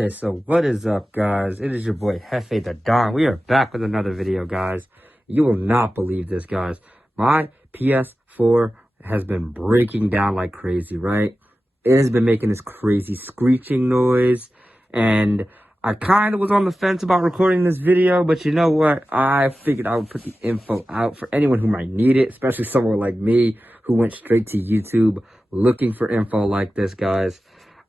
Okay, so what is up, guys? It is your boy Hefe the Don. We are back with another video, guys. You will not believe this, guys. My PS4 has been breaking down like crazy, right? It has been making this crazy screeching noise, and I kind of was on the fence about recording this video, but you know what? I figured I would put the info out for anyone who might need it, especially someone like me who went straight to YouTube looking for info like this, guys.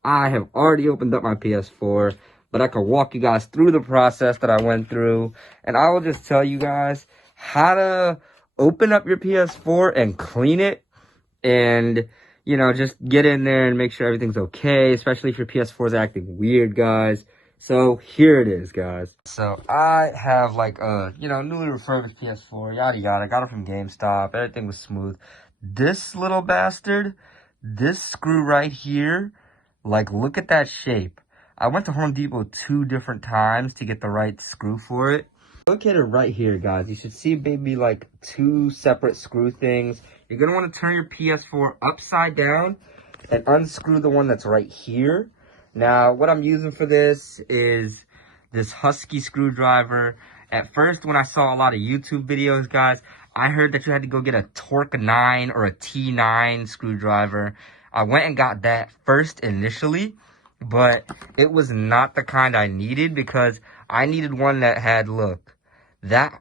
I have already opened up my PS4, but I can walk you guys through the process that I went through, and I will just tell you guys how to open up your PS4 and clean it, and, you know, just get in there and make sure everything's okay, especially if your PS4 is acting weird, guys. So here it is, guys. So I have like a, newly refurbished PS4, yada yada. I got it from GameStop. Everything was smooth. This little bastard, this screw right here, like, look at that shape. I went to Home Depot 2 different times to get the right screw for it. Look at it right here, guys. You should see maybe like 2 separate screw things. You're going to want to turn your PS4 upside down and unscrew the one that's right here. Now, what I'm using for this is this Husky screwdriver. At first, when I saw a lot of YouTube videos, guys, I heard that you had to go get a Torque 9 or a T9 screwdriver. I went and got that first initially, but it was not the kind I needed because I needed one that had, look,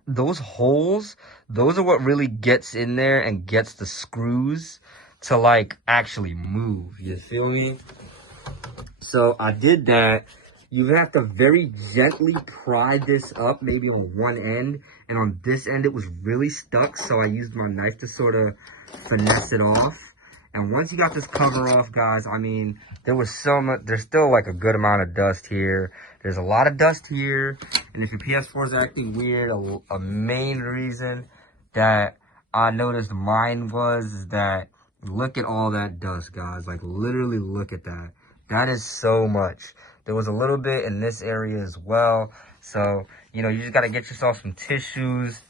those holes, those are what really gets in there and gets the screws to, like, actually move. You feel me? So I did that. You have to very gently pry this up, maybe on one end, and on this end it was really stuck, so I used my knife to sort of finesse it off. And once you got this cover off, guys, I mean, there's still like a good amount of dust here. There's a lot of dust here. And if your PS4 is acting weird, a main reason that I noticed mine is that, look at all that dust, guys. Like, literally look at that. That is so much. There was a little bit in this area as well. So, you just got to get yourself some tissues.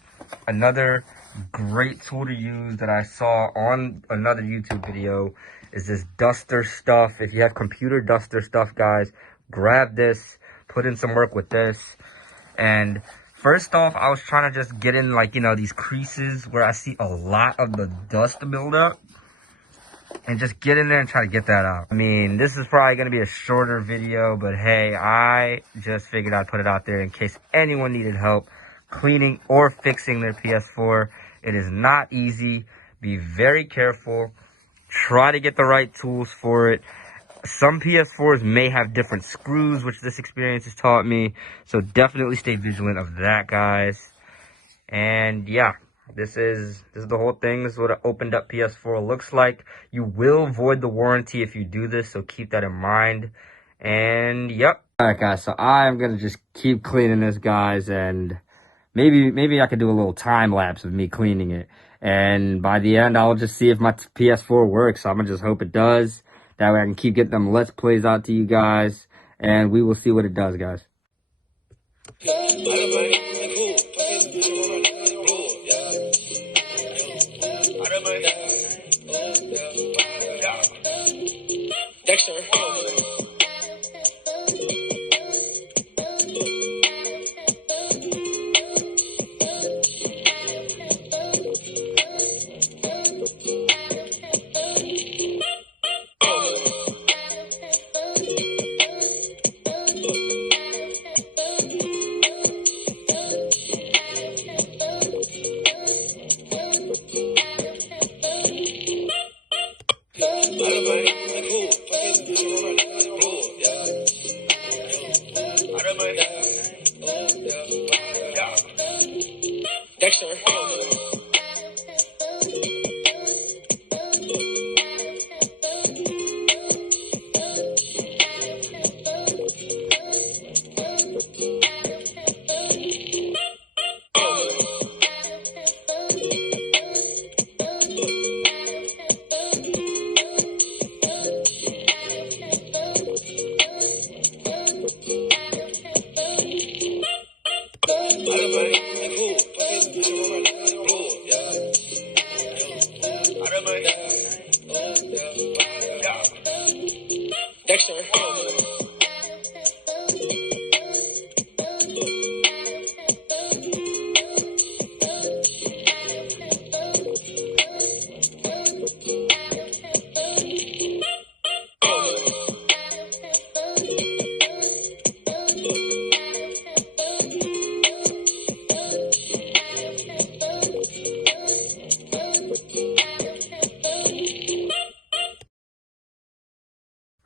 Another great tool to use that I saw on another YouTube video is this duster stuff. If you have computer duster stuff, guys, grab this, put in some work with this. And first off, I was trying to just get in, like, these creases where I see a lot of the dust build up, and just get in there and try to get that out. I mean, this is probably going to be a shorter video, but hey, I just figured I'd put it out there in case anyone needed help cleaning or fixing their PS4. It is not easy. Be very careful. Try to get the right tools for it. Some PS4s may have different screws, which this experience has taught me. So definitely stay vigilant of that, guys. And yeah, this is the whole thing. This is what an opened up PS4 looks like. You will void the warranty if you do this, so keep that in mind. And yep. Alright, guys, so I'm gonna just keep cleaning this, guys, and maybe I could do a little time lapse of me cleaning it. And by the end, I'll just see if my PS4 works. So I'm gonna just hope it does. That way I can keep getting them Let's Plays out to you guys. And we will see what it does, guys. Dexter. Dexter. Dexter.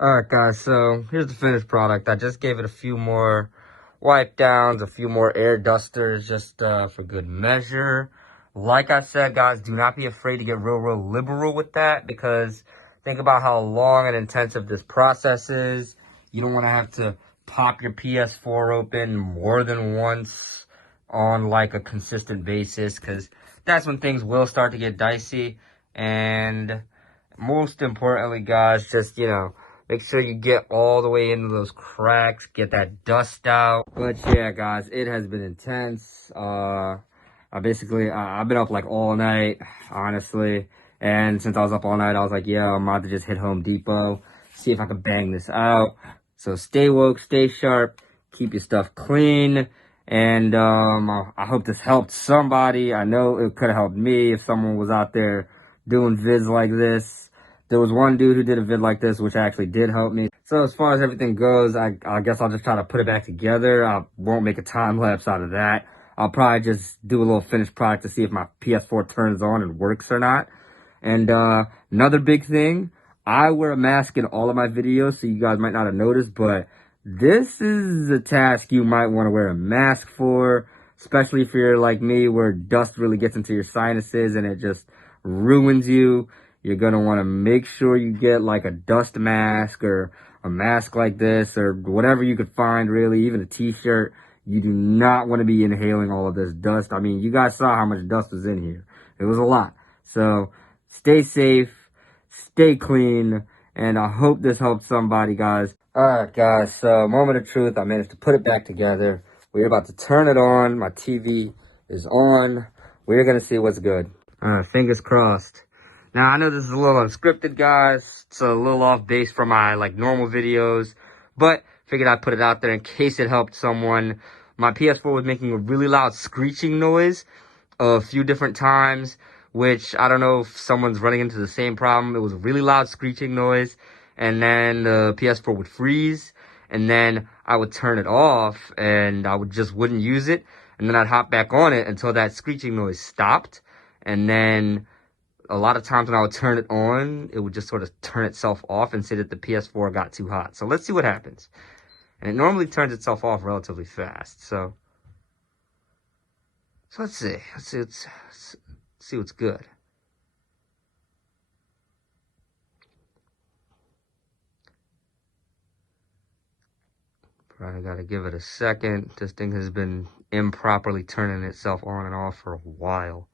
Alright guys, so here's the finished product. I just gave it a few more wipe downs, a few more air dusters, just for good measure. Like I said, guys, do not be afraid to get real liberal with that, because think about how long and intensive this process is. You don't want to have to pop your PS4 open more than once on like a consistent basis, because that's when things will start to get dicey. And most importantly, guys, just, make sure you get all the way into those cracks, get that dust out. But yeah, guys, it has been intense. I've been up like all night, honestly. And since I was up all night, I was like, yeah, I'm about to just hit Home Depot, see if I can bang this out. So stay woke, stay sharp, keep your stuff clean. And I hope this helped somebody. I know it could have helped me if someone was out there doing vids like this. There was one dude who did a vid like this, which actually did help me. So as far as everything goes, I guess I'll just try to put it back together. I won't make a time lapse out of that. I'll probably just do a little finished product to see if my PS4 turns on and works or not. And another big thing, I wear a mask in all of my videos, so you guys might not have noticed, but this is a task you might want to wear a mask for, especially if you're like me, where dust really gets into your sinuses and it just ruins you. You're going to want to make sure you get like a dust mask or a mask like this or whatever you could find, really, even a t-shirt. You do not want to be inhaling all of this dust. I mean, you guys saw how much dust was in here. It was a lot. So stay safe, stay clean, and I hope this helped somebody, guys. Alright, guys, so moment of truth. I managed to put it back together. We're about to turn it on. My TV is on. We're going to see what's good. Fingers crossed. Now, I know this is a little unscripted, guys. It's a little off base from my, normal videos. But figured I'd put it out there in case it helped someone. My PS4 was making a really loud screeching noise a few different times, which I don't know if someone's running into the same problem. It was a really loud screeching noise. And then the PS4 would freeze. And then I would turn it off and I wouldn't use it. And then I'd hop back on it until that screeching noise stopped. And then a lot of times when I would turn it on, it would just sort of turn itself off and say that the PS4 got too hot. So let's see what happens. And it normally turns itself off relatively fast. So let's see. Let's see what's good. Probably got to give it a second. This thing has been improperly turning itself on and off for a while.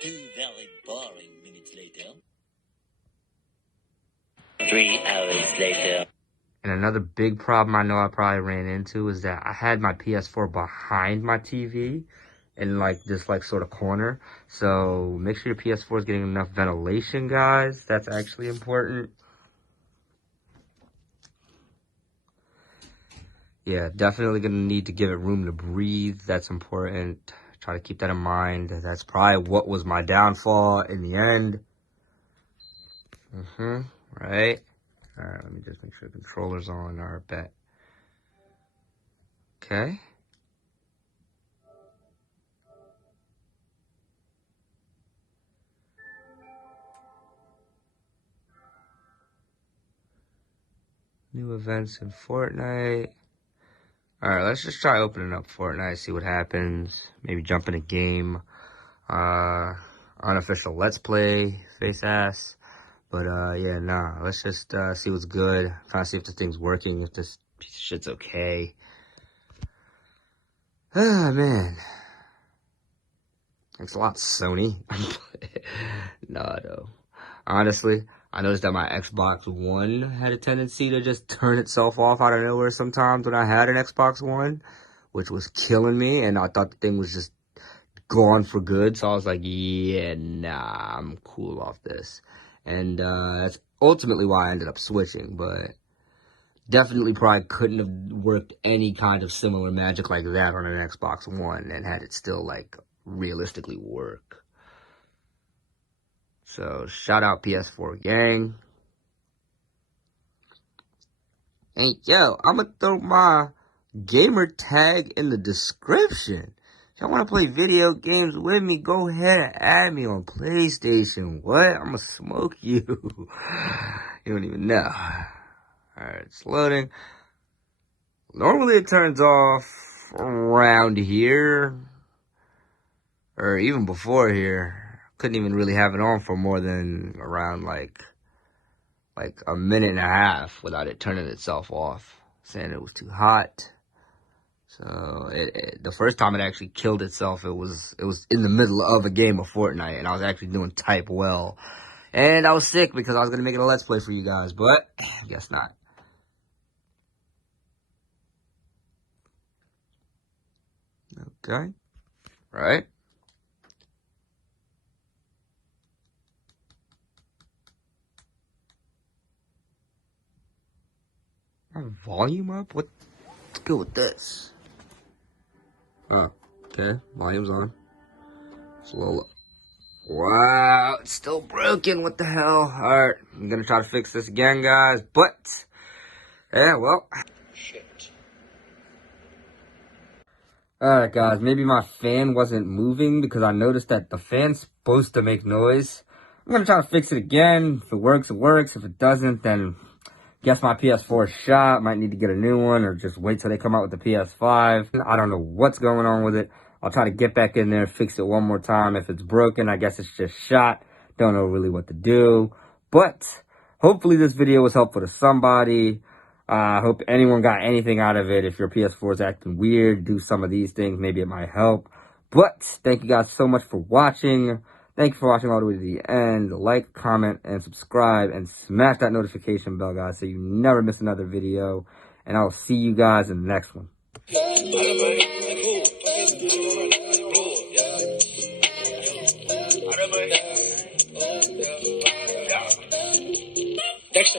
Two very boring minutes later. 3 hours later. And another big problem I know I probably ran into is that I had my PS4 behind my TV in this sort of corner. So make sure your PS4 is getting enough ventilation, guys. That's actually important. Yeah, definitely gonna need to give it room to breathe. That's important. Try to keep that in mind. That's probably what was my downfall in the end. Right? Alright, let me just make sure the controller's on our bet. Okay. New events in Fortnite. Alright, let's just try opening up Fortnite, see what happens. Maybe jump in a game. Unofficial Let's Play, face ass. But, yeah, nah, let's just, see what's good. Try to see if this thing's working, if this piece of shit's okay. Ah, man. Thanks a lot, Sony. Nah, though. Honestly, I noticed that my Xbox One had a tendency to just turn itself off out of nowhere sometimes when I had an Xbox One, which was killing me, and I thought the thing was just gone for good. So I was like, yeah, nah, I'm cool off this. And that's ultimately why I ended up switching, but definitely probably couldn't have worked any kind of similar magic like that on an Xbox One and had it still, realistically work. So, shout out PS4 gang. And yo, I'm gonna throw my gamer tag in the description. If y'all wanna play video games with me, go ahead and add me on PlayStation. What? I'm gonna smoke you. You don't even know. Alright, it's loading. Normally it turns off around here. Or even before here. Couldn't even really have it on for more than around like a minute and a half without it turning itself off, saying it was too hot. So the first time it actually killed itself, it was in the middle of a game of Fortnite, and I was actually doing type well, and I was sick because I was gonna make it a let's play for you guys, but guess not. Okay, right. Volume up? What's good with this? Oh, okay. Volume's on. It's a little... Wow, it's still broken. What the hell? Alright, I'm gonna try to fix this again, guys. But, yeah, well... Shit. Alright, guys. Maybe my fan wasn't moving because I noticed that the fan's supposed to make noise. I'm gonna try to fix it again. If it works, it works. If it doesn't, then... guess my PS4 is shot. Might need to get a new one or just wait till they come out with the PS5. I don't know what's going on with it. I'll try to get back in there, fix it one more time. If it's broken, I guess it's just shot. Don't know really what to do. But hopefully this video was helpful to somebody. I hope anyone got anything out of it. If your PS4 is acting weird, do some of these things. Maybe it might help. But thank you guys so much for watching. Thank you for watching all the way to the end. Like, comment, and subscribe, and smash that notification bell, guys, so you never miss another video. And I'll see you guys in the next one.